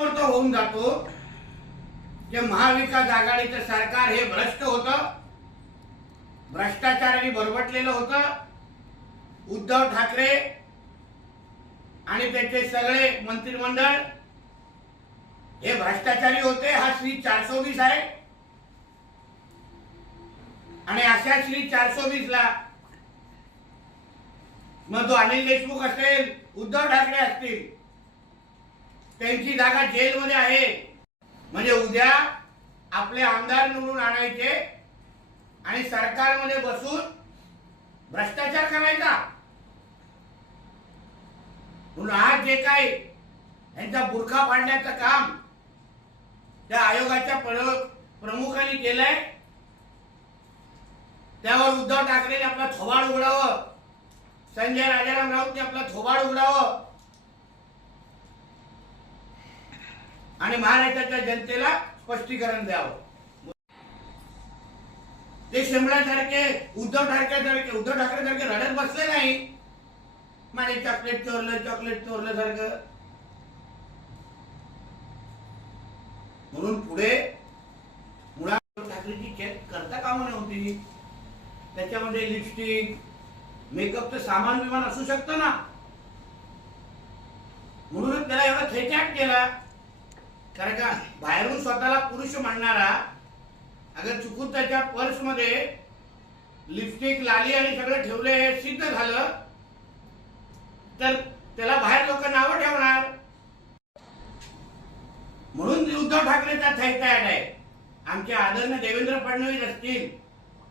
होऊन जातो. जे महाविकास आघाडीचं सरकार हे भ्रष्ट होत. भ्रष्टाचाराने बरबटलेलं होतं. उद्धव ठाकरे आणि त्याचे सगळे मंत्रिमंडळ हे भ्रष्टाचारी होते. हा श्री चारशे वीस आहे. आणि अशा श्री चारशे वीस ला मग तो अनिल देशमुख असेल उद्धव ठाकरे असतील त्यांची जागा जेलमध्ये आहे. म्हणजे उद्या आपले आमदार निवडून आणायचे आणि सरकारमध्ये बसून भ्रष्टाचार करायचा. म्हणून आज जे काही यांचा बुरखा पाडण्याचं काम त्या आयोगाच्या प्रमुखांनी केलंय. त्यावर उद्धव ठाकरेने आपला थोबाड उघडावं. संजय राजाराम राऊतने आपला थोबाड उघडावं. आणि महाराष्ट्राच्या जनतेला स्पष्टीकरण द्यावं. ते शिमळ्यासारखे उद्धव ठाकरे सारखे उद्धव ठाकरे सारखे रडत बसले नाही. माझे चॉकलेट चोरलं चॉकलेट चोरलं सारखं म्हणून पुढे मुळात उद्धव ठाकरेची चेक करता कामा नव्हती. त्याच्यामध्ये लिपस्टिक मेकअपचं सामान विमान असू शकतं ना. म्हणूनच त्याला एवढा थेचाट केला. कारण का? बाहेरून स्वतःला पुरुष मांडणारा अगर चुकून त्याच्या पर्समध्ये लिपस्टिक लाली आणि सगळं ठेवले हे सिद्ध झालं तर त्याला बाहेर लोक नावं ठेवणार. म्हणून उद्धव ठाकरेचा थैताट आहे आमचे आदरणीय देवेंद्र फडणवीस असतील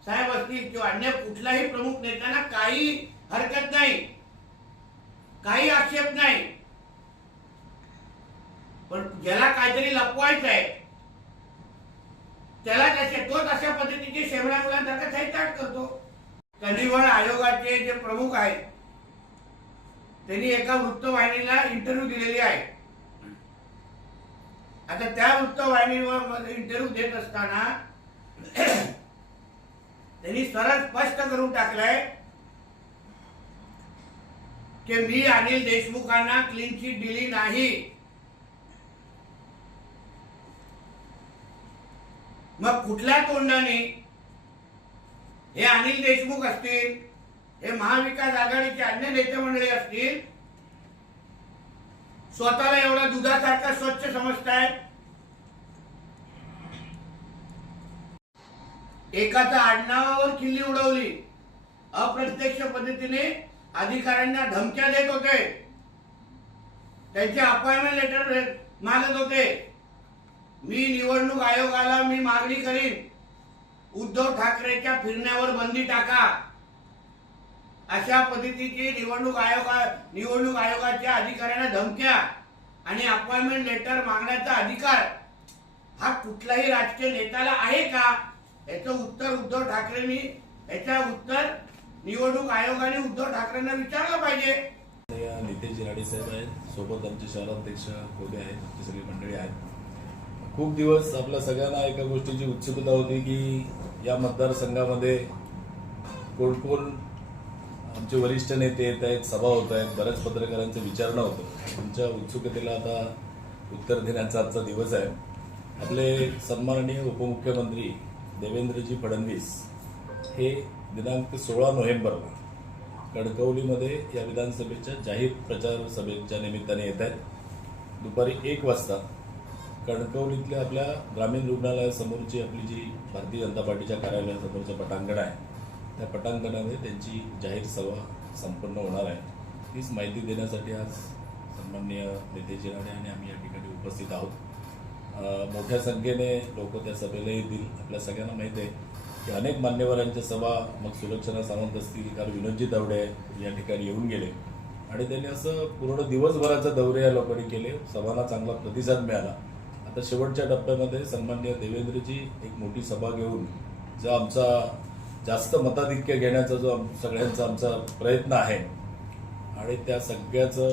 साहेब असतील किंवा अन्य कुठलाही प्रमुख नेत्यांना काही हरकत नाही. त्याला तोच अशा पद्धतीचे शेवड्या मुलांसारखा थैताट करतो. कलिवळ आयोगाचे जे प्रमुख आहेत त्यांनी एका वृत्तवाहिनीला इंटरव्ह्यू दिलेली आहे. आता त्या वृत्तवाहिनीवर इंटरव्ह्यू देत असताना त्यांनी सरळ स्पष्ट करून टाकलंय की मी अनिल देशमुखांना क्लीन चिट दिली नाही. मग कुठल्या तोंडाने हे अनिल देशमुख असतील हे महाविकास आघाडीचे अन्य नेते मंडळी असतील स्वतःला एवढा दुधासारखा स्वच्छ समजतायत? एकाचा आडनावावर किल्ली उडवली. अप्रत्यक्ष पद्धतीने अधिकाऱ्यांना धमक्या देत होते. त्यांचे अपॉइंटमेंट लेटर मागत होते. मी निवडणूक आयोगाला मी मागणी करीन. उद्धव ठाकरेच्या फिरण्यावर बंदी टाका. अशा पद्धतीची निवडणूक आयोगा निवडणूक आयोगाच्या अधिकाऱ्यांना धमक्या आणि अपॉइंटमेंट लेटर मागण्याचा अधिकार. हा कुठल्याही राजकीय नेत्याला आहे का? याचं उत्तर उद्धव ठाकरेंनी याच्या उत्तर निवडणूक आयोगाने उद्धव ठाकरेंना विचारलं पाहिजे. नितेश जिराडे साहेब आहेत. सोबत आमचे शहराध्यक्ष खोदे आहेत. सगळी मंडळी आहेत. खूप दिवस आपल्या सगळ्यांना एका गोष्टीची उत्सुकता होती की या मतदारसंघामध्ये कोण कोण आमचे वरिष्ठ नेते येत आहेत सभा होत आहेत बऱ्याच पत्रकारांचं विचारणं होतं. तुमच्या उत्सुकतेला आता उत्तर देण्याचा आजचा दिवस आहे. आपले सन्माननीय उपमुख्यमंत्री देवेंद्रजी फडणवीस हे दिनांक सोळा नोव्हेंबरला कणकवलीमध्ये या विधानसभेच्या जाहीर प्रचार सभेच्या निमित्ताने येत आहेत. दुपारी एक वाजता कणकवलीतल्या आपल्या ग्रामीण रुग्णालयासमोरची आपली जी भारतीय जनता पार्टीच्या कार्यालयासमोरचं पटांगण आहे त्या पटांगणामध्ये त्यांची जाहीर सभा संपन्न होणार आहे. तीच माहिती देण्यासाठी आज सन्माननीय नितेश राणे आणि आम्ही या ठिकाणी उपस्थित आहोत. मोठ्या संख्येने लोक त्या सभेला येतील. आपल्या सगळ्यांना माहीत आहे की अनेक मान्यवरांच्या सभा मग सुलक्षणा सावंत असतील काल विनोदजी तावडे या ठिकाणी येऊन गेले. आणि त्यांनी असं पूर्ण दिवसभराचं दौरे या लोकांनी केले. सभांना चांगला प्रतिसाद मिळाला. तर शेवटच्या टप्प्यामध्ये सन्मान्य देवेंद्रजी एक मोठी सभा घेऊन जो आमचा जास्त मताधिक्य घेण्याचा जो आम- सगळ्यांचा आमचा प्रयत्न आहे आणि त्या सगळ्याचं